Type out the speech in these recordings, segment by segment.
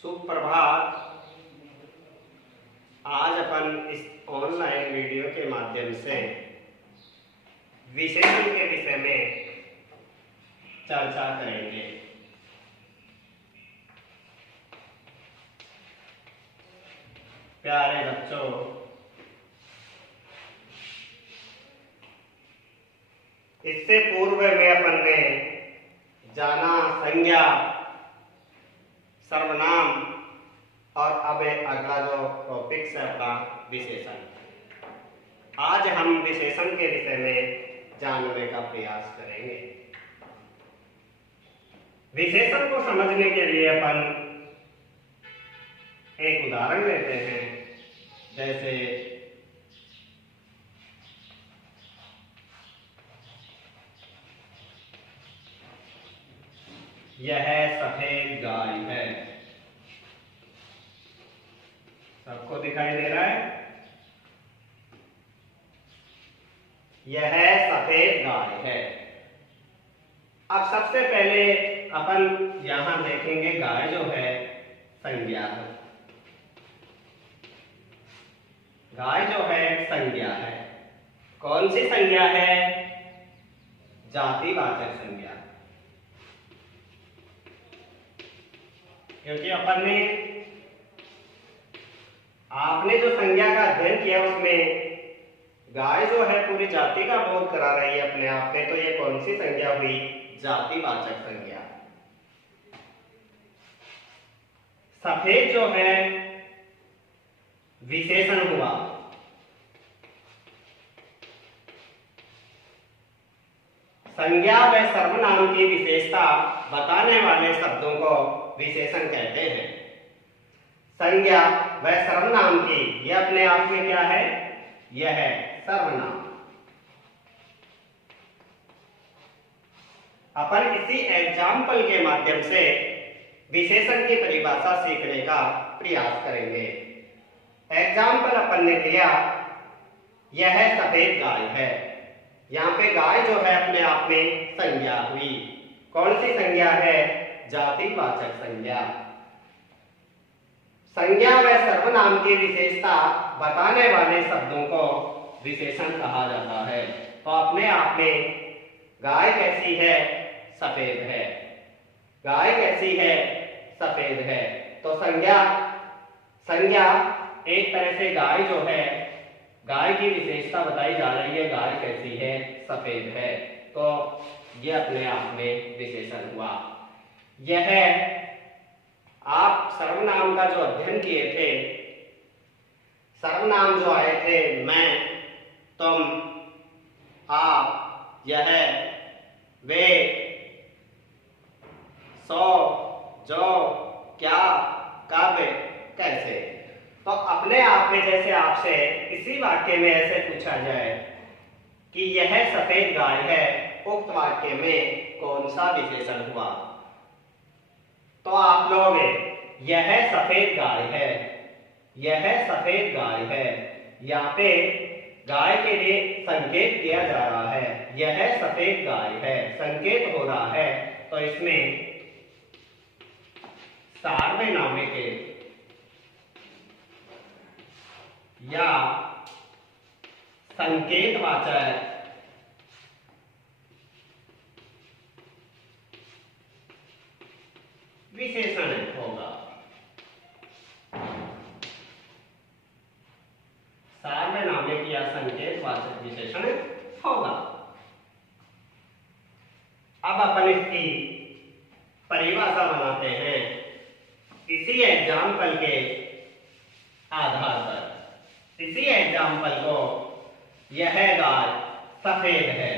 सुप्रभात। आज अपन इस ऑनलाइन वीडियो के माध्यम से विशेषण के विषय में चर्चा करेंगे। प्यारे बच्चों, इससे पूर्व में अपन ने जाना संज्ञा, सर्वनाम और अब अगला जो टॉपिक है अपना विशेषण। आज हम विशेषण के विषय में जानने का प्रयास करेंगे। विशेषण को समझने के लिए अपन एक उदाहरण लेते हैं। जैसे यह सफेद गाय है। सबको दिखाई दे रहा है? यह सफेद गाय है। अब सबसे पहले अपन यहां देखेंगे गाय जो है संज्ञा है। गाय जो है संज्ञा है। कौन सी संज्ञा है? जातिवाचक संज्ञा। क्योंकि आपने जो संज्ञा का अध्ययन किया उसमें गाय जो है पूरी जाति का बोध करा रही है अपने आप में, तो ये कौन सी संज्ञा हुई? जातिवाचक संज्ञा। सफेद जो है विशेषण हुआ। संज्ञा व सर्वनाम की विशेषता बताने वाले शब्दों को विशेषण कहते हैं। संज्ञा व सर्वनाम की यह अपने आप में क्या है? यह है सर्वनाम। अपन इसी एग्जाम्पल के माध्यम से विशेषण की परिभाषा सीखने का प्रयास करेंगे। एग्जाम्पल अपन ने लिया, यह सफेद गाय है। यहाँ पे गाय जो है अपने आप में संज्ञा हुई। कौन सी संज्ञा है? जातिवाचक संज्ञा। संज्ञा व सर्वनाम की विशेषता बताने वाले शब्दों को विशेषण कहा जाता है। तो अपने आप में गाय कैसी है? सफेद है। गाय कैसी है? सफेद है। तो संज्ञा एक तरह से गाय जो है, गाय की विशेषता बताई जा रही है। गाय कैसी है? सफेद है। तो यह अपने आप में विशेषण हुआ। यह आप सर्वनाम का जो अध्ययन किए थे, सर्वनाम जो आए थे मैं, तुम, आप, यह, वे, सो, जो, क्या, कब, कैसे। तो अपने आप में जैसे आपसे इसी वाक्य में ऐसे पूछा जाए कि यह सफेद गाय है, उक्त वाक्य में कौन सा विशेषण हुआ? तो आप लोग यह सफेद गाय है, यह सफेद गाय है, यहाँ पे गाय के लिए संकेत किया जा रहा है। यह सफेद गाय है, संकेत हो रहा है। तो इसमें सार्वनामिक या संकेतवाचक विशेषण होगा। सार्वनामिक या संकेतवाचक विशेषण होगा। अब अपन इसकी परिभाषा बनाते हैं इसी एग्जाम्पल के आधार पर। इसी एग्जाम्पल को, यह गाय सफेद है।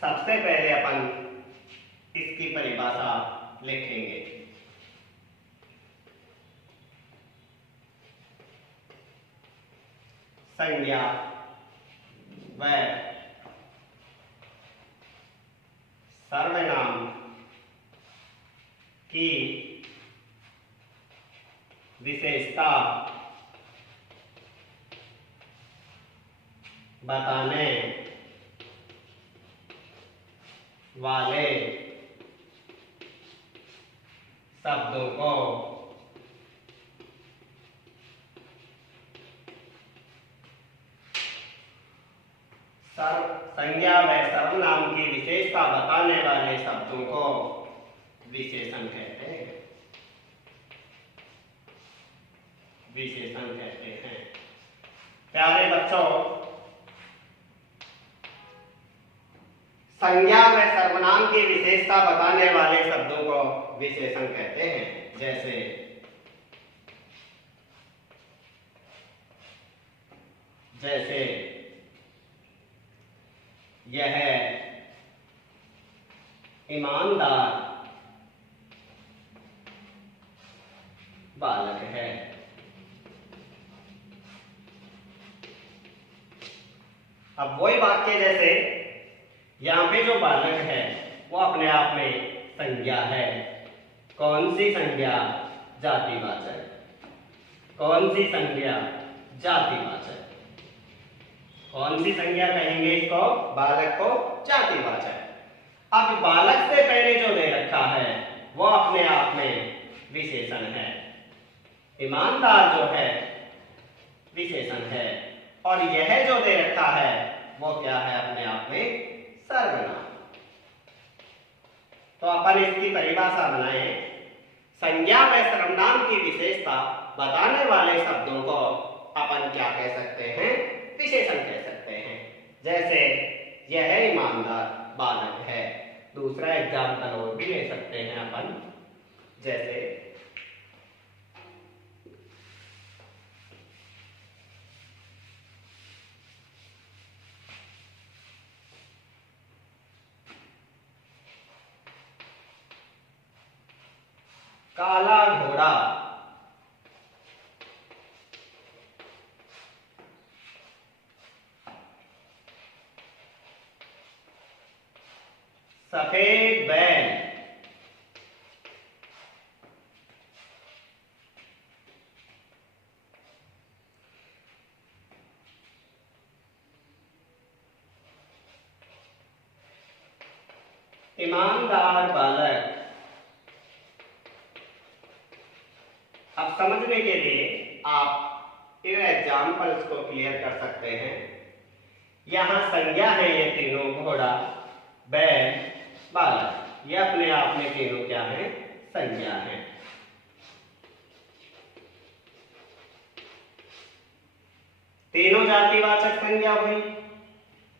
सबसे पहले अपन इसकी परिभाषा लिखेंगे। संज्ञा व सर्वनाम की विशेषता बताने वाले शब्दों को संज्ञा व सर्वनाम की विशेषता बताने वाले शब्दों को विशेषण कहते हैं। विशेषण कहते हैं। प्यारे बच्चों, संज्ञा व सर्वनाम की विशेषता बताने वाले शब्दों को विशेषण कहते हैं। जैसे यह ईमानदार बालक है। अब वही वाक्य जैसे यहाँ पे जो बालक है वो अपने आप में संज्ञा है। कौन सी संज्ञा? जातिवाचक। कौन सी संज्ञा? जातिवाचक। कौन सी संज्ञा कहेंगे इसको? बालक को जातिवाचक। अब बालक से पहले जो दे रखा है वो अपने आप में विशेषण है। ईमानदार जो है विशेषण है, और यह जो दे रखा है वो क्या है? अपने आप में सर्वनाम। तो अपन इसकी परिभाषा बनाए। संज्ञा व सर्वनाम की विशेषता बताने वाले शब्दों को अपन क्या कह सकते हैं? विशेषण कह सकते हैं। जैसे यह ईमानदार बालक है। दूसरा एग्जाम्पल और भी ले सकते हैं अपन, जैसे काला घोड़ा सफेद बैल ईमानदार बालक। अब समझने के लिए आप इन एग्जाम्पल्स को क्लियर कर सकते हैं। यहां संज्ञा है ये तीनों, घोड़ा, बैल, बालक। ये अपने आप में तीनों क्या है? संज्ञा है। तीनों जातिवाचक संज्ञा हुई।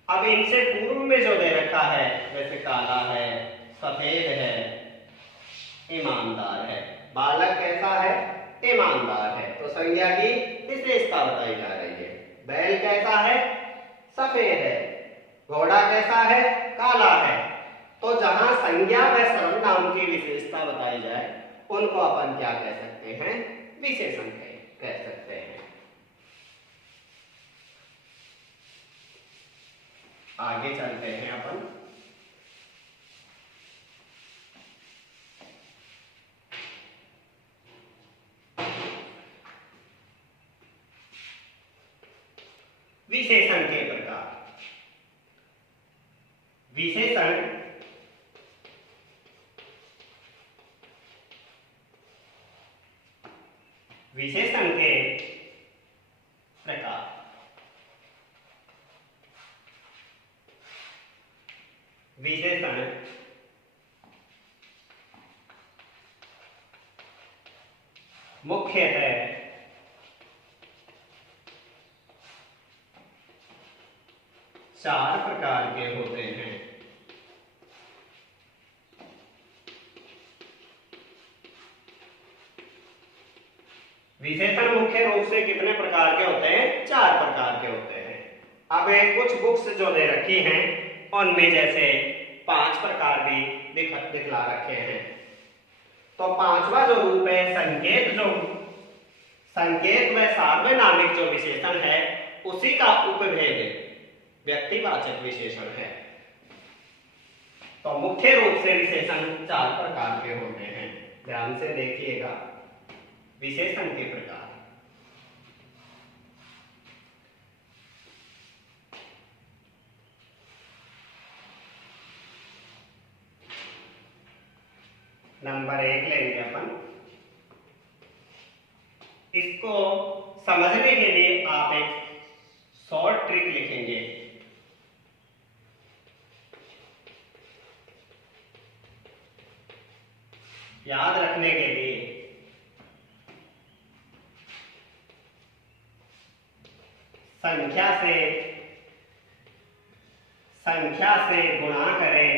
अब इनसे पूर्व में जो दे रखा है, जैसे काला है, सफेद है, ईमानदार है। बालक कैसा है? ईमानदार है, तो संज्ञा की विशेषता बताई जा रही है। बैल कैसा है? सफेद है। घोड़ा कैसा है? काला है। तो जहां संज्ञा व सर्वनाम की विशेषता बताई जाए उनको अपन क्या कह सकते हैं? विशेषण कह सकते हैं। आगे चलते हैं अपन। विशेषण के प्रकार। विशेषण विशेषण के प्रकार। विशेषण मुख्यतः चार प्रकार के होते हैं। विशेषण मुख्य रूप से कितने प्रकार के होते हैं? चार प्रकार के होते हैं। अब कुछ बुक्स जो दे रखी हैं उनमें जैसे 5 प्रकार भी दिखला रखे हैं। तो पांचवा जो रूप है संकेत व सार्वनामिक जो विशेषण है उसी का उपभेद व्यक्तिवाचक विशेषण है। तो मुख्य रूप से विशेषण 4 प्रकार के होते हैं। ध्यान से देखिएगा। विशेषण के प्रकार। नंबर 1 लेंगे अपन। इसको समझने के लिए आप एक शॉर्ट ट्रिक लिखेंगे। याद रखने के लिए संख्या से गुणा करें,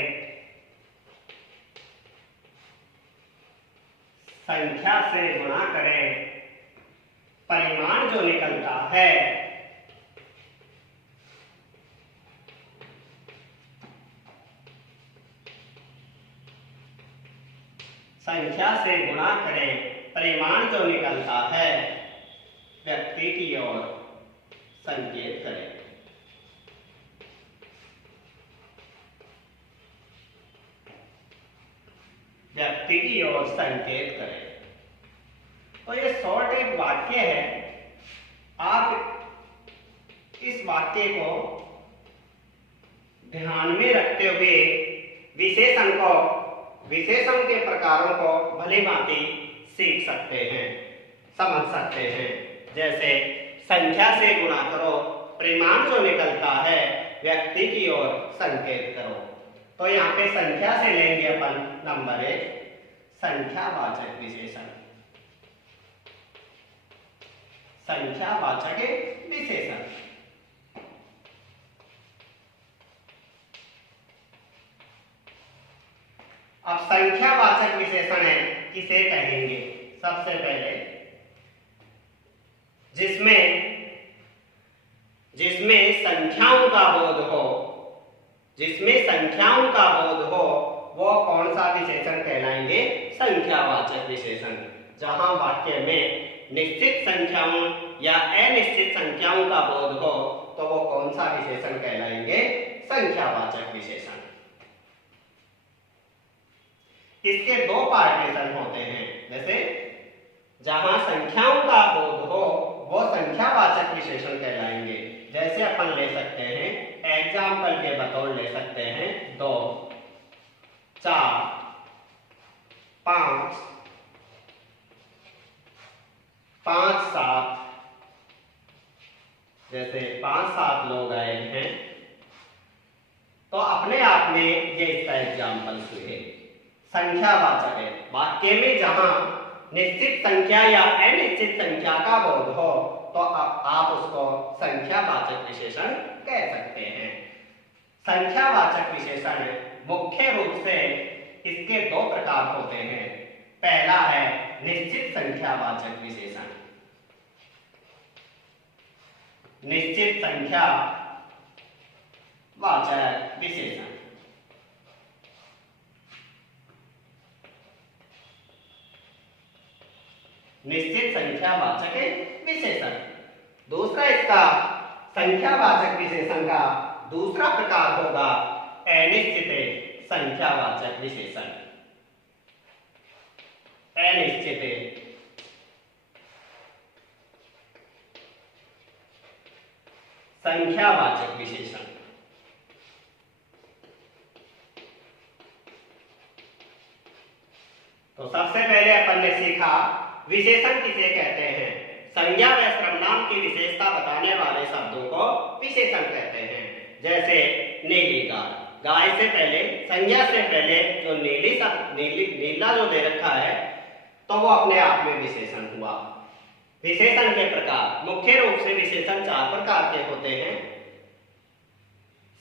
संख्या से गुणा करें, परिमाण जो निकलता है संख्या से गुणा करें, परिमाण जो निकलता है व्यक्ति की ओर संकेत करें। व्यक्ति की ओर संकेत करें। तो ये शॉर्ट एक वाक्य है। आप इस वाक्य को ध्यान में रखते हुए विशेषण के प्रकारों को भली भांति सीख सकते हैं, समझ सकते हैं। जैसे संख्या से गुणा करो, परिमाण जो निकलता है व्यक्ति की ओर संकेत करो। तो यहाँ पे संख्या से लेंगे अपन नंबर 1 संख्यावाचक विशेषण। संख्यावाचक विशेषण अब संख्यावाचक विशेषण है किसे कहेंगे? सबसे पहले जिसमें संख्याओं का बोध हो, वो कौन सा विशेषण कहलाएंगे? संख्यावाचक विशेषण। जहां वाक्य में निश्चित संख्याओं या अनिश्चित संख्याओं का बोध हो तो वो कौन सा विशेषण कहलाएंगे? संख्यावाचक विशेषण। इसके 2 पार्टीशन होते हैं। जैसे जहां संख्याओं का बोध हो वो संख्यावाचक विशेषण कहलाएंगे। जैसे अपन ले सकते हैं, एग्जाम्पल के बतौर ले सकते हैं 2, 4, 5, 7। जैसे 5-7 लोग आए हैं तो अपने आप में ये इसका एग्जाम्पल हुए संख्यावाचक है। वाक्य में जहां निश्चित संख्या या अनिश्चित संख्या का बोध हो तो आप उसको संख्यावाचक विशेषण कह सकते हैं। संख्यावाचक विशेषण मुख्य रूप से इसके 2 प्रकार होते हैं। पहला है निश्चित संख्यावाचक विशेषण। निश्चित संख्या वाचक विशेषण। निश्चित संख्यावाचक विशेषण। दूसरा इसका संख्यावाचक विशेषण का दूसरा प्रकार होगा अनिश्चित संख्यावाचक विशेषण। अनिश्चित संख्यावाचक विशेषण। तो सबसे पहले अपन ने सीखा विशेषण किसे कहते हैं। संज्ञा व सर्वनाम की विशेषता बताने वाले शब्दों को विशेषण कहते हैं। जैसे नीली गाय, गाय से पहले संज्ञा से पहले जो नीला जो दे रखा है तो वो अपने आप में विशेषण हुआ। विशेषण के प्रकार मुख्य रूप से विशेषण 4 प्रकार के होते हैं।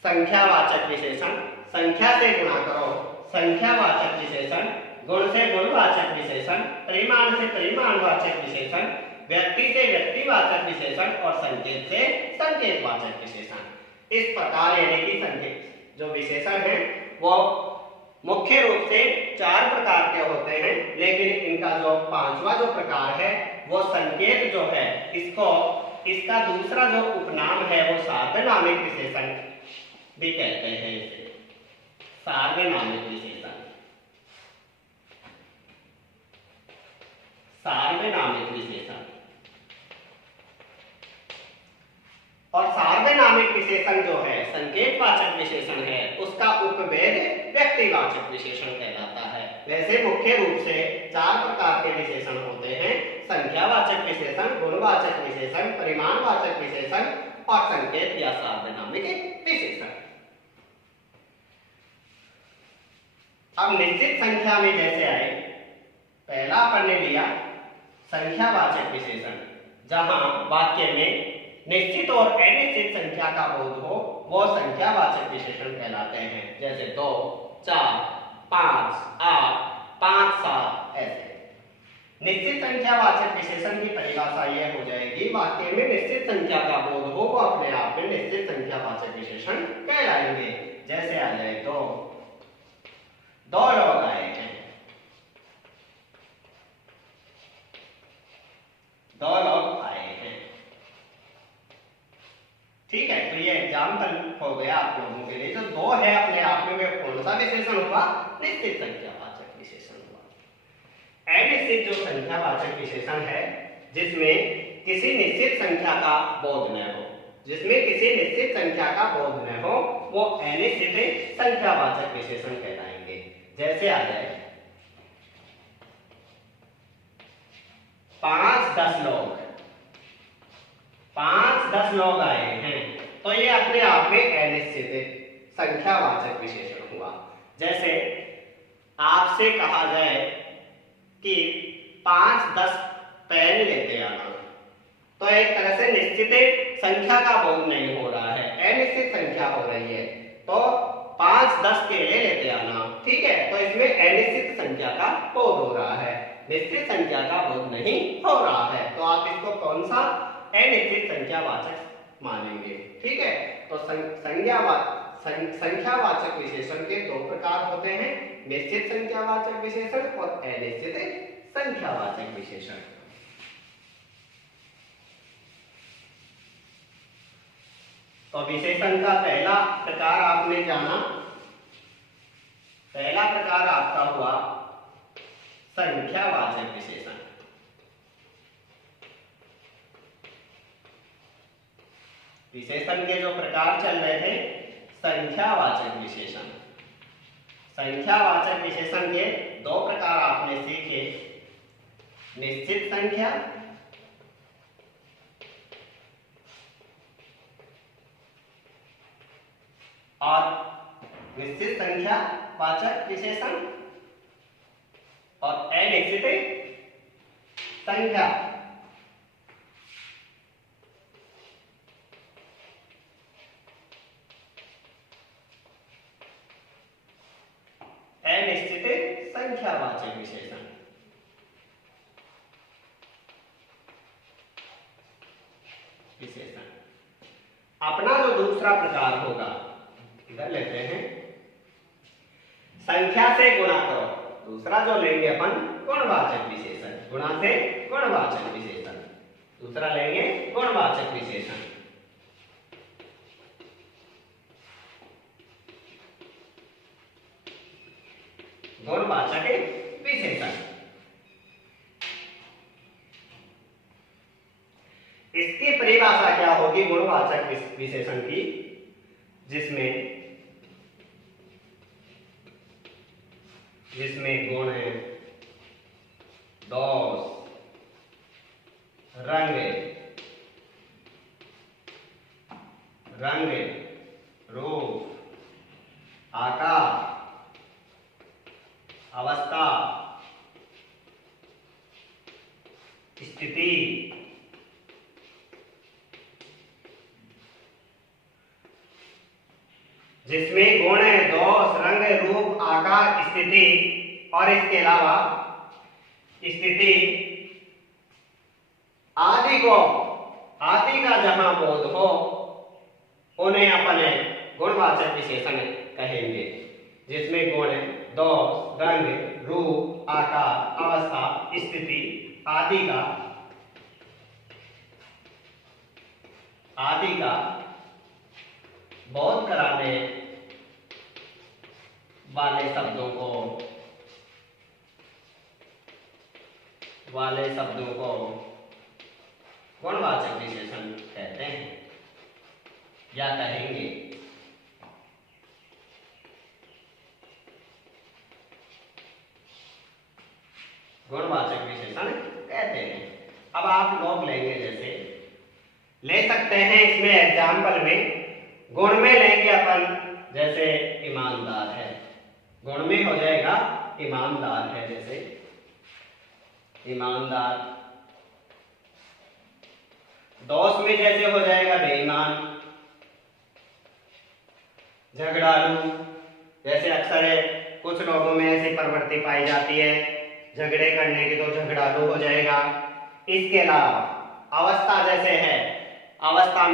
संख्यावाचक विशेषण, संख्या से गुणा करो संख्यावाचक विशेषण, गुण से गुणवाचक विशेषण, परिमाण से परिमाणवाचक विशेषण, व्यक्ति से व्यक्तिवाचक विशेषण और संकेत से संकेतवाचक विशेषण। इस प्रकार यानी कि संकेत जो विशेषण है वो मुख्य रूप से 4 प्रकार के होते हैं, लेकिन इनका जो 5वां जो प्रकार है वो संकेत जो है इसका दूसरा जो उपनाम है वो सार्वनामिक विशेषण भी कहते हैं। इसे सार्वनामिक विशेषण, सार्वनामिक विशेषण। और सार्वनामिक विशेषण जो है संकेतवाचक विशेषण है उसका उपभेद व्यक्तिवाचक विशेषण कहलाता है। वैसे मुख्य रूप से 4 प्रकार के विशेषण होते हैं: संख्यावाचक विशेषण, गुणवाचक विशेषण, परिमाणवाचक विशेषण और संकेत या सार्वनामिक विशेषण। अब निश्चित संख्या में जैसे आए, पहला अपन ने लिया संख्यावाचक विशेषण, जहां वाक्य में निश्चित और अनिश्चित संख्या का बोध हो, वो संख्यावाचक विशेषण कहलाते हैं। जैसे 2, 4, 5, 8, 5, 7 ऐसे। निश्चित संख्यावाचक विशेषण की परिभाषा यह हो जाएगी, वाक्य में निश्चित संख्या का बोध हो, वो अपने आप में निश्चित संख्यावाचक विशेषण कहलाएंगे। जैसे आ जाए तो 2 लोग आए हैं, 2 लोग आए हैं, ठीक है। तो ये एग्जाम्पल हो गया आप लोगों के लिए। जो 2 है अपने आप में वह कौन सा विशेषण हुआ? निश्चित संख्यावाचक विशेषण हुआ। अनिश्चित जो संख्यावाचक विशेषण है, जिसमें किसी निश्चित संख्या का बोध न हो, जिसमें किसी निश्चित संख्या का बोध न हो, वो अनिश्चित संख्यावाचक विशेषण कहलाएंगे। जैसे आ जाए 5-10 लोग, 5-10 लोग आए हैं, तो ये अपने आप में अनिश्चित संख्यावाचक विशेषण हुआ। जैसे आपसे कहा जाए कि 5-10 पेन लेते आना, तो एक तरह से निश्चित संख्या का बोध नहीं हो रहा है, अनिश्चित संख्या हो रही है। तो 5-10 केले लेते आना, ठीक है, तो इसमें अनिश्चित संख्या का बोध हो रहा है, निश्चित संख्या का बोध नहीं हो रहा है। तो आप इसको कौन सा अनिश्चित संख्यावाचक मानेंगे, ठीक है। तो संख्यावाचक विशेषण के 2 प्रकार होते हैं, निश्चित संख्यावाचक विशेषण और अनिश्चित संख्यावाचक विशेषण। तो विशेषण का पहला प्रकार आपने जाना, पहला प्रकार आपका हुआ संख्यावाचक विशेषण। विशेषण के जो प्रकार चल रहे थे, संख्यावाचक विशेषण। संख्यावाचक विशेषण के 2 प्रकार आपने सीखे, निश्चित संख्या और निश्चित संख्या वाचक विशेषण और अनिश्चित संख्या। अनिश्चित संख्यावाचक विशेषण। अपना जो दूसरा प्रकार होगा, इधर लेते हैं, संख्या से गुणा करो। दूसरा जो लेंगे अपन गुणवाचक विशेषण, गुणा से गुणवाचक विशेषण। दूसरा लेंगे गुणवाचक विशेषण। गुणवाचक विशेषण, इसकी परिभाषा क्या होगी गुणवाचक विशेषण की? जिसमें गुण है, दोष, रंग, रूप, आकार, अवस्था, स्थिति, जिसमें गुण, दोष, रंग, रूप, आकार, स्थिति और इसके अलावा स्थिति आदि का जहां बोध हो, उन्हें अपने गुणवाचक विशेषण कहेंगे। जिसमें गुण, दोष, रंग, रूप, आकार, अवस्था, स्थिति आदि का बोध कराने वाले शब्दों को गुणवाचक विशेषण कहते हैं या कहेंगे। गुणवाचक विशेषण कहते हैं। अब आप लोग लेंगे, जैसे ले सकते हैं इसमें एग्जाम्पल में, गुण में लेंगे अपन, जैसे ईमानदार है, गुण में हो जाएगा ईमानदार है, जैसे ईमानदार। दोष में जैसे हो जाएगा बेईमान, झगड़ालू, जैसे अक्सर कुछ लोगों में ऐसी प्रवृत्ति पाई जाती है झगड़े करने की, तो झगड़ालू हो जाएगा। इसके अलावा अवस्था जैसे है, अवस्था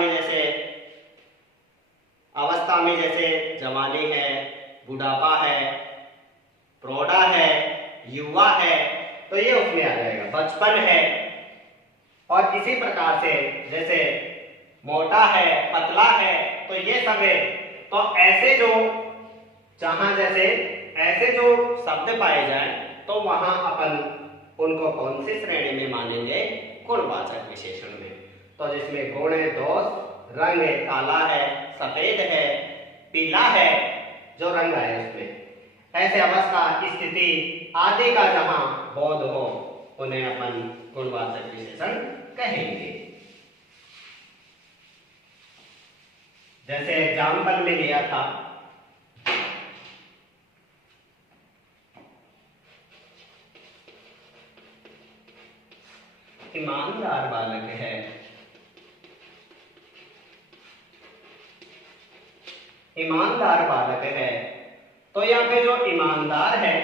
में जैसे जवानी है, बुढ़ापा है, प्रौढ़ा है, युवा है, तो ये उसमें आ जाएगा। बचपन है, और इसी प्रकार से जैसे मोटा है, पतला है, तो ये सब है। तो ऐसे जो जहां जैसे ऐसे जो शब्द पाए जाए, तो वहां अपन उनको कौन सी श्रेणी में मानेंगे? गुणवाचक विशेषण में। तो जिसमें गुण है, दोष, रंग है, काला है, सफेद है, पीला है, जो रंग है उसमें, ऐसे अवस्था, स्थिति आदि का जहां बोध हो, उन्हें अपन गुणवाचक विशेषण कहेंगे। जैसे एग्जाम्पल में लिया था, ईमानदार बालक है, ईमानदार बालक है। तो यहाँ पे जो ईमानदार है,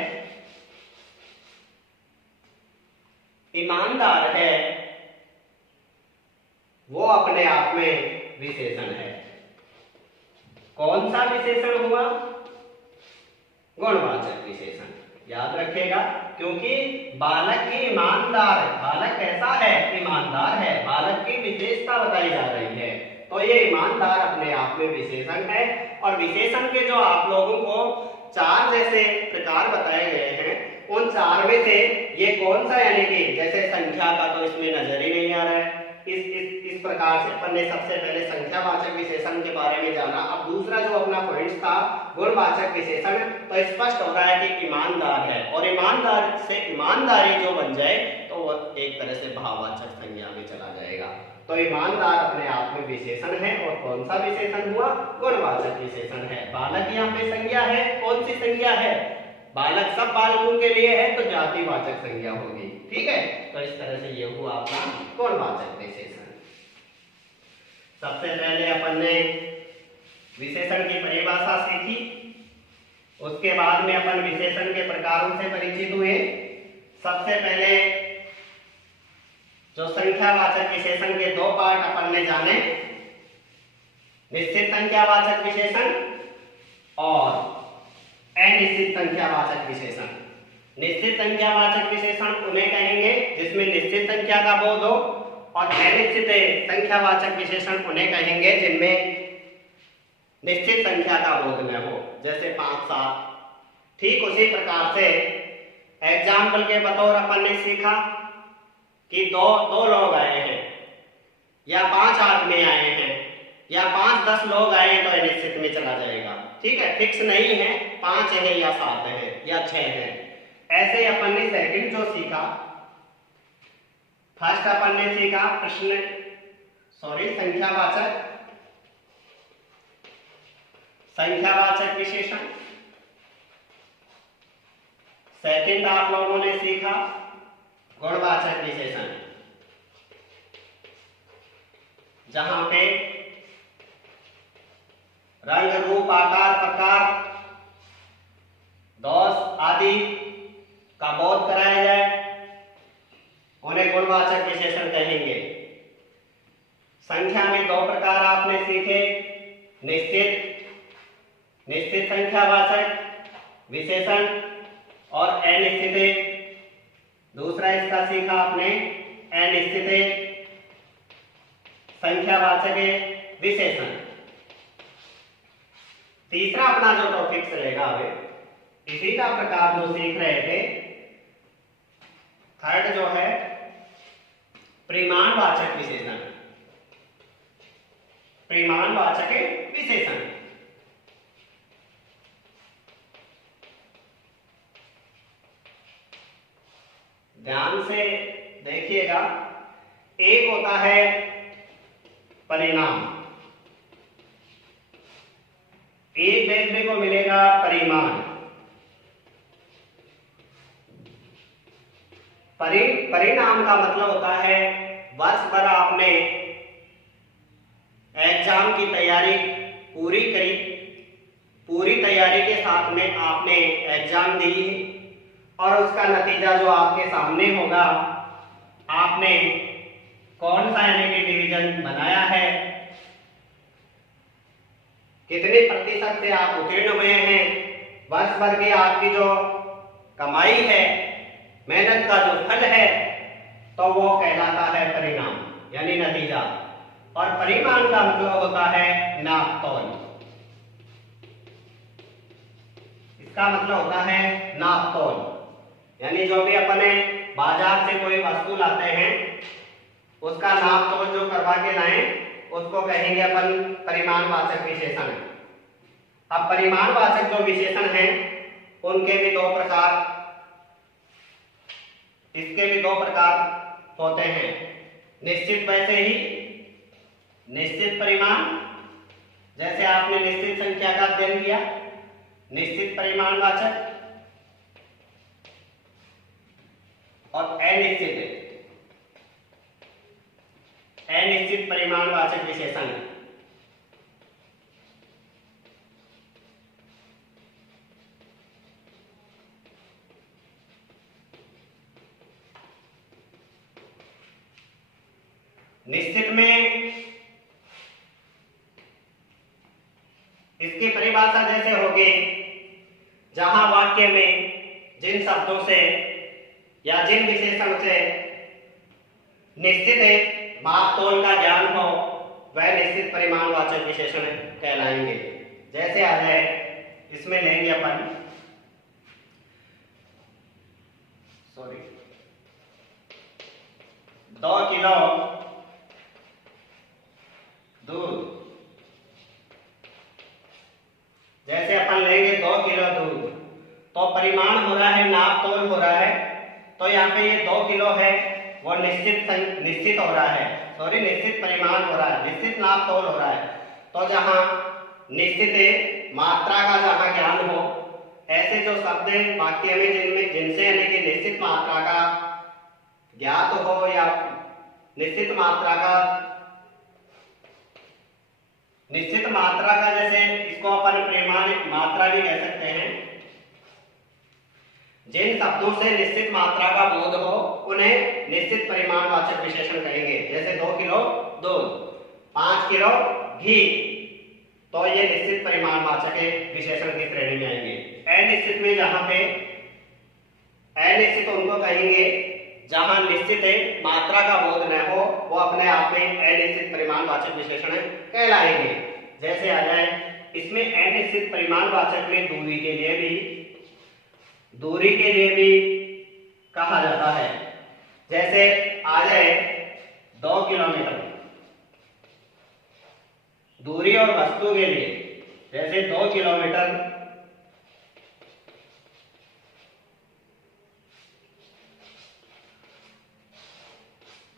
ईमानदार है, वो अपने आप में विशेषण है। कौन सा विशेषण हुआ? गुणवाचक विशेषण। याद रखिएगा, क्योंकि बालक की ईमानदार, बालक कैसा है? ईमानदार है, बालक की विशेषता बताई जा रही है, तो ये ईमानदार अपने आप में विशेषण है। और विशेषण के जो आप लोगों को चार जैसे प्रकार बताए गए हैं, उन चार में से ये कौन सा, यानी कि जैसे संख्या का तो इसमें नजर ही नहीं आ रहा है। इस प्रकार से अपन ने सबसे पहले संख्यावाचक विशेषण के बारे में जाना। अब दूसरा जो अपना पॉइंट था गुणवाचक विशेषण, तो स्पष्ट हो रहा है कि ईमानदार है, और ईमानदार से ईमानदारी जो बन जाए, तो वो एक तरह से भाववाचक संज्ञा में चला जाएगा। तो ईमानदार अपने आप में विशेषण है, और कौन सा विशेषण हुआ? गुणवाचक विशेषण है। बालक यहाँ पे संज्ञा है, कौन सी संज्ञा है? बालक सब बालकों के लिए है, तो जातिवाचक संज्ञा होगी। ठीक है, तो इस तरह से ये हुआ अपना गुणवाचक विशेषण। सबसे पहले अपन ने विशेषण की परिभाषा सीखी, उसके बाद में अपन विशेषण के प्रकारों से परिचित हुए। सबसे पहले जो संख्यावाचक विशेषण के दो पार्ट अपन ने जाने, निश्चित संख्यावाचक विशेषण और अनिश्चित संख्यावाचक विशेषण। निश्चित संख्यावाचक विशेषण उन्हें कहेंगे जिसमें निश्चित संख्या का बोध हो, और अनिश्चित संख्यावाचक विशेषण उन्हें कहेंगे जिनमें निश्चित संख्या का बोध न हो, जैसे 5, 7। ठीक उसी प्रकार से एग्जाम्पल के बतौर अपन ने सीखा कि दो लोग आए हैं, या 5 आदमी आए हैं, या 5-10 लोग आए हैं, तो अनिश्चित में चला जाएगा। ठीक है, फिक्स नहीं है 5 है या 7 है या 6 है। ऐसे अपन ने सेकंड जो सीखा, फर्स्ट अपन ने सीखा संख्यावाचक विशेषण। सेकंड आप लोगों ने सीखा गुणवाचक विशेषण, जहां पे रंग, रूप, आकार, प्रकार, दोष आदि का बोध कराया जाए, उन्हें गुणवाचक विशेषण कहेंगे। संख्या में 2 प्रकार आपने सीखे, निश्चित संख्यावाचक विशेषण और अनिश्चित। दूसरा इसका सीखा आपने अनिश्चित संख्यावाचक विशेषण। तीसरा अपना जो टॉपिक चलेगा अभी, इसी का प्रकार जो सीख रहे थे, थर्ड जो है परिमाणवाचक विशेषण। परिमाणवाचक विशेषण ध्यान से देखिएगा। एक होता है परिणाम, एक देखने को मिलेगा परिमाण। परिणाम का मतलब होता है वर्ष भर आपने एग्जाम की तैयारी पूरी करी, पूरी तैयारी के साथ में आपने एग्जाम दी और उसका नतीजा जो आपके सामने होगा, आपने कौन सा यानी कि डिवीजन बनाया है, कितने प्रतिशत से आप उत्तीर्ण हुए हैं, वर्ष भर की आपकी जो कमाई है, मेहनत का जो फल है, तो वो कहलाता है परिणाम यानी नतीजा। और परिमाण का मतलब होता है नापतोल। इसका मतलब होता है नापतोल, यानी जो भी अपने बाजार से कोई वस्तु लाते हैं उसका नापतोल जो करवा के लाएं उसको कहेंगे अपन परिमाणवाचक विशेषण। अब परिमाणवाचक जो विशेषण हैं उनके भी दो प्रकार, इसके भी दो प्रकार होते हैं। निश्चित वैसे ही निश्चित परिमाण, जैसे आपने निश्चित संख्या का अध्ययन किया, निश्चित परिमाणवाचक, और अनिश्चित परिमाणवाचक विशेषण। निश्चित में इसकी परिभाषा जैसे होगी, जहां वाक्य में जिन शब्दों से या जिन विशेषण से निश्चित माप तोल का ज्ञान हो वह निश्चित परिमाणवाचक विशेषण कहलाएंगे। जैसे आ जाए, इसमें लेंगे अपन 2 किलो दूध। जैसे अपन लेंगे 2 किलो दूध, तो परिमाण हो रहा है, नाप तोल हो रहा है, तो यहाँ पे ये 2 किलो है वो निश्चित हो रहा है, निश्चित परिमाण हो रहा है, निश्चित नाप तोल हो रहा है। तो जहां निश्चित मात्रा का जहां ज्ञान हो, ऐसे जो शब्द वाक्य में जिनसे यानी कि निश्चित मात्रा का ज्ञात हो या निश्चित मात्रा का जैसे इसको अपन परिमाण मात्रा भी कह सकते हैं। जिन शब्दों से निश्चित मात्रा का बोध हो उन्हें निश्चित परिमाणवाचक विशेषण कहेंगे। जैसे 2 किलो दूध, 5 किलो घी, तो ये निश्चित परिमाणवाचक विशेषण की श्रेणी में आएंगे। अनिश्चित में जहां पे अनिश्चित उनको कहेंगे जहां निश्चित मात्रा का बोध न हो, वो अपने आप में अनिश्चित परिमाणवाचक विशेषण कहलाएंगे। जैसे आ जाए, इसमें अनिश्चित परिमाणवाचक में दूरी के लिए भी कहा जाता है। जैसे आ जाए 2 किलोमीटर दूरी और वस्तु के लिए, जैसे 2 किलोमीटर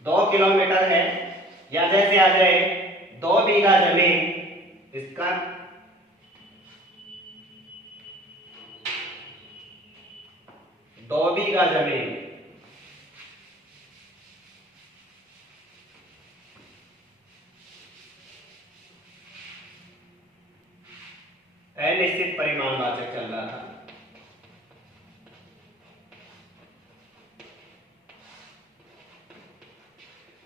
2 किलोमीटर है, या जैसे आ जाए 2 बीघा जमीन, इसका 2 बीघा जमीन अनिश्चित परिमाणवाचक चल रहा था।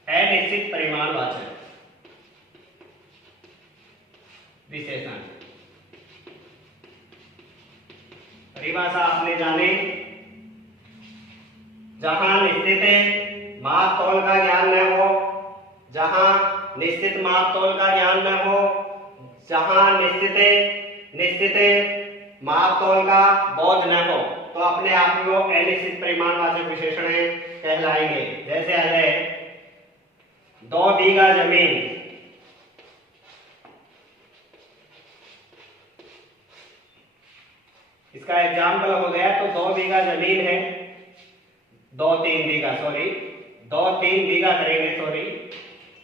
अनिश्चित परिमाणवाचक विशेषण परिभाषा आपने जाने, जहां निश्चित माप तौल का ज्ञान न हो, जहां निश्चित माप तौल का ज्ञान न हो, जहां निश्चित माप तौल का बोध न हो, तो अपने आप को अनिश्चित परिमाणवाचक विशेषण कहलाएंगे। जैसे आ जाए 2 बीघा जमीन, इसका एग्जाम्पल हो गया। तो 2 बीघा जमीन है, दो तीन बीघा करेंगे, सॉरी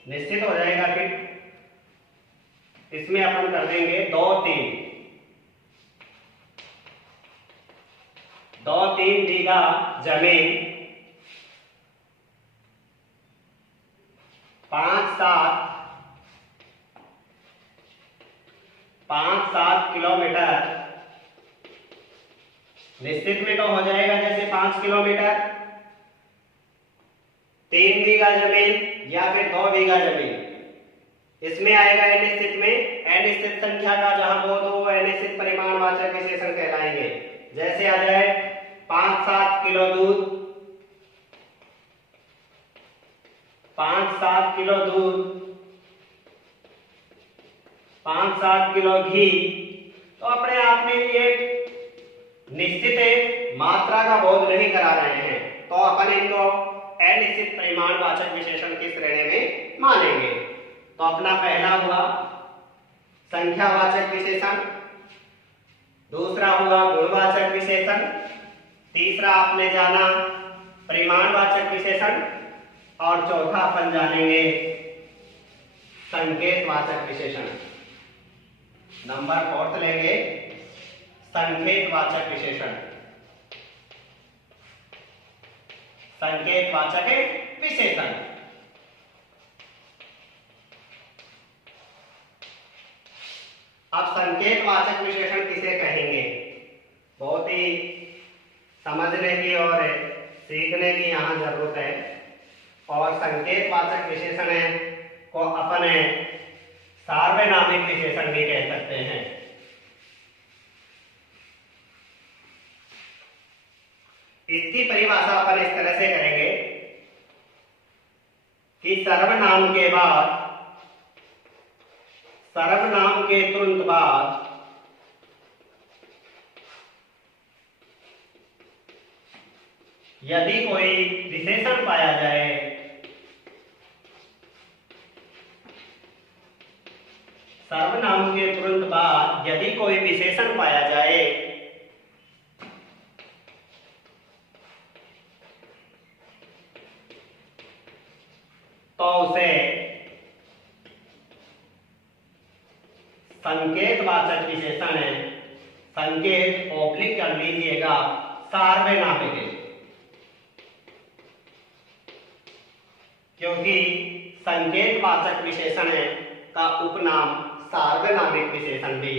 निश्चित हो जाएगा, फिर इसमें अपन कर देंगे दो तीन बीघा जमीन 5-7 किलोमीटर, निश्चित में तो हो जाएगा जैसे 5 किलोमीटर, 3 बीघा जमीन या फिर 2 बीघा जमीन, इसमें आएगा अनिश्चित में। अनिश्चित संख्या का जहां बोध हो अनिश्चित परिमाणवाचक विशेषण कहलाएंगे। जैसे आ जाए 5-7 किलो दूध, 5-7 किलो दूध, 5-7 किलो घी, तो अपने आप में ये निश्चित मात्रा का बोध नहीं करा रहे हैं, तो अपन इनको अनिश्चित परिमाणवाचक विशेषण की श्रेणी में मानेंगे। तो अपना पहला हुआ संख्यावाचक विशेषण, दूसरा हुआ गुणवाचक विशेषण, तीसरा आपने जाना परिमाणवाचक विशेषण, और चौथा अपन जानेंगे संकेतवाचक विशेषण। नंबर 4 लेंगे संकेतवाचक विशेषण। संकेतवाचक विशेषण अब संकेतवाचक विशेषण किसे कहेंगे, बहुत ही समझने की और सीखने की यहाँ जरूरत है। और संकेतवाचक विशेषण को अपन सार्वनामिक विशेषण भी कह सकते हैं। इसकी परिभाषा अपन इस तरह से करेंगे कि सर्वनाम के तुरंत बाद यदि कोई विशेषण पाया जाए, सर्वनाम के तुरंत बाद यदि कोई विशेषण पाया जाए तो उसे संकेतवाचक विशेषण है, संकेत ओब्लिक कर लीजिएगा, सार्वनामिक है, क्योंकि संकेतवाचक विशेषण का उपनाम सार्वनामिक विशेषण भी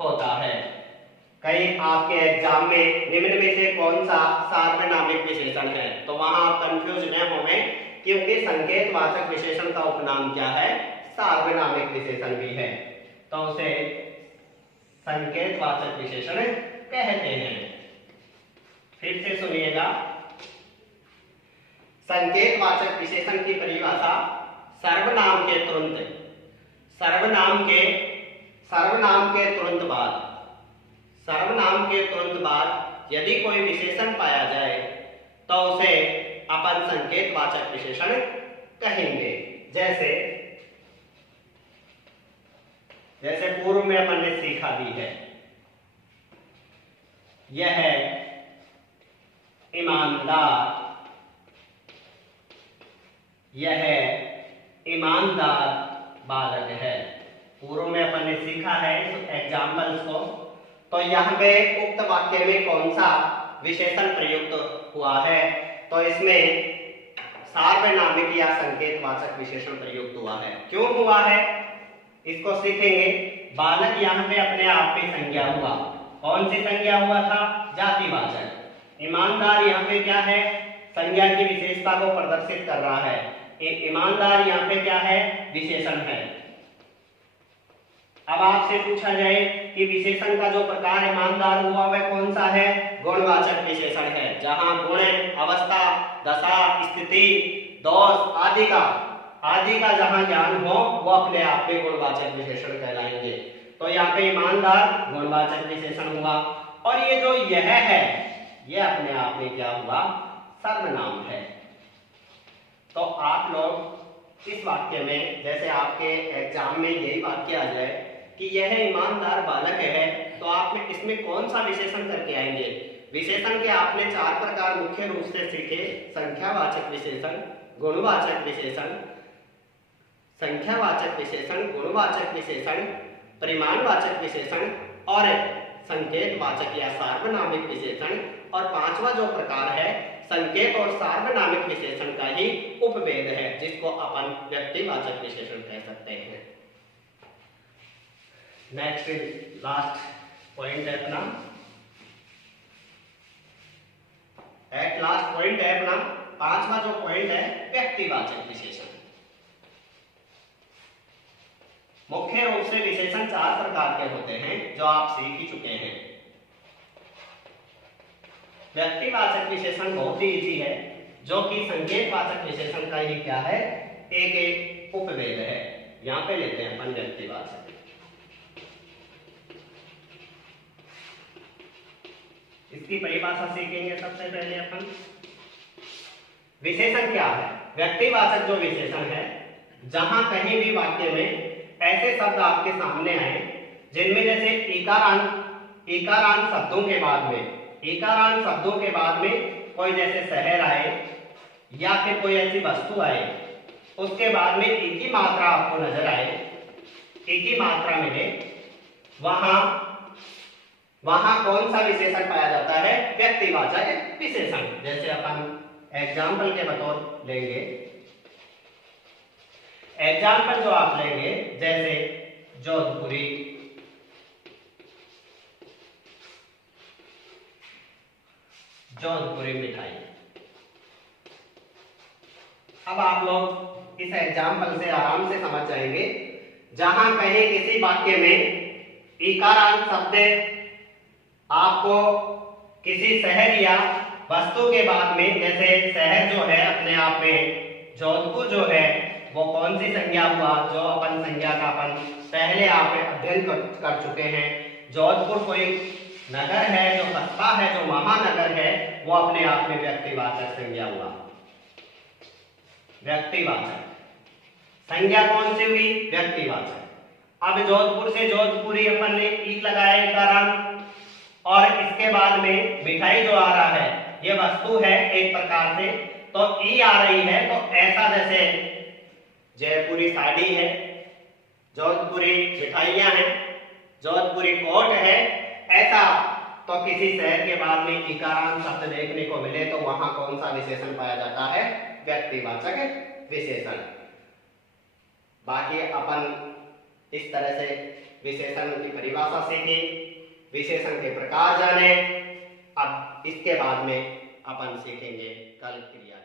होता है। कहीं आपके एग्जाम में निम्न में से कौन सा सार्वनामिक विशेषण है, तो वहां आप कंफ्यूज न होंगे, क्योंकि संकेतवाचक विशेषण का उपनाम क्या है, सार्वनामिक विशेषण भी है, तो उसे संकेतवाचक विशेषण कहते हैं। फिर से सुनिएगा, संकेतवाचक विशेषण की परिभाषा सर्वनाम के तुरंत बाद यदि कोई विशेषण पाया जाए तो उसे अपन संकेतवाचक विशेषण कहेंगे। जैसे पूर्व में अपन ने सीखा भी है, यह ईमानदार बालक है। पूर्व में अपन ने सीखा है इस एग्जाम्पल्स को। तो यहाँ पे उक्त वाक्य में कौन सा विशेषण प्रयुक्त हुआ है, तो इसमें सार्वनामिक या संकेतवाचक विशेषण प्रयुक्त हुआ है। क्यों हुआ है इसको सीखेंगे। बालक यहाँ पे अपने आप में संज्ञा हुआ, कौन सी संज्ञा हुआ था, जातिवाचक। ईमानदार यहाँ पे क्या है, संज्ञा की विशेषता को प्रदर्शित कर रहा है। ईमानदार यहाँ पे क्या है, विशेषण है। अब आपसे पूछा जाए कि विशेषण का जो प्रकार ईमानदार हुआ वह कौन सा है, गुणवाचक विशेषण है, जहां गुण, अवस्था, दशा, स्थिति, दोष आदि का जहां ज्ञान हो वो अपने आप में गुणवाचक विशेषण कहलाएंगे। तो यहाँ पे ईमानदार गुणवाचक विशेषण हुआ, और ये जो यह है ये अपने आप में क्या हुआ, सर्वनाम है। तो आप लोग इस वाक्य में, जैसे आपके एग्जाम में यही वाक्य आ जाए कि यह ईमानदार बालक है, तो आप इसमें कौन सा विशेषण करके आएंगे, विशेषण के आपने 4 प्रकार मुख्य रूप से सीखे: संख्यावाचक विशेषण, गुणवाचक विशेषण, संख्यावाचक विशेषण, गुणवाचक विशेषण, परिमाणवाचक विशेषण और संकेतवाचक या सार्वनामिक विशेषण। और 5वां जो प्रकार है संकेत और सार्वनामिक विशेषण का ही उपभेद है, जिसको अपन व्यक्तिवाचक विशेषण कह सकते हैं। नेक्स्ट लास्ट पॉइंट है अपना, एट लास्ट पॉइंट है अपना 5वां जो पॉइंट है व्यक्तिवाचक विशेषण। मुख्य रूप से विशेषण 4 प्रकार के होते हैं जो आप सीख ही चुके हैं। व्यक्तिवाचक विशेषण बहुत ही इजी है, जो कि संकेतवाचक विशेषण का ही क्या है, एक उपभेद है। यहां पे लेते हैं अपन व्यक्तिवाचक। इसकी परिभाषा सीखेंगे सबसे पहले अपन। विशेषण क्या है? व्यक्तिवाचक जो विशेषण है, जहां कहीं भी वाक्य में ऐसे शब्द आपके सामने आए जिनमें जैसे इकारांत शब्दों के बाद में, इकारांत शब्दों के बाद में कोई जैसे शहर आए या फिर कोई ऐसी वस्तु आए, उसके बाद में एक ही मात्रा आपको नजर आए, एक ही मात्रा मिले, वहां कौन सा विशेषण पाया जाता है? व्यक्तिवाचक विशेषण। जैसे अपन एग्जाम्पल के बतौर लेंगे, एग्जाम्पल जो आप लेंगे जैसे जोधपुरी, जोधपुरी मिठाई। अब आप लोग इस एग्जाम्पल से आराम से समझ जाएंगे, जहां कहीं किसी वाक्य में इकारांत शब्द आपको किसी शहर या वस्तु के बाद में, जैसे शहर जो है अपने आप में, जोधपुर जो है वो कौन सी संज्ञा हुआ? जो अपन संज्ञा का अपन पहले आप अध्ययन कर चुके हैं। जोधपुर कोई नगर है, जो कस्बा है, जो महानगर है, वो अपने आप में व्यक्तिवाचक संज्ञा हुआ। व्यक्तिवाचक संज्ञा कौन सी हुई? व्यक्तिवाचक। अब जोधपुर से जोधपुरी अपन ने ई लगाया इकारांत, और इसके बाद में मिठाई जो आ रहा है ये वस्तु है एक प्रकार से, तो ई आ रही है, तो ऐसा जैसे जयपुरी साड़ी है, जोधपुरी मिठाइयां हैं, जोधपुरी कोट है, ऐसा तो किसी शहर के बाद में इकारांत शब्द देखने को मिले तो वहां कौन सा विशेषण पाया जाता है? व्यक्तिवाचक विशेषण। बाकी अपन इस तरह से विशेषण की परिभाषा सीखी, विशेषण के प्रकार जाने। अब इसके बाद में अपन सीखेंगे कल क्रिया।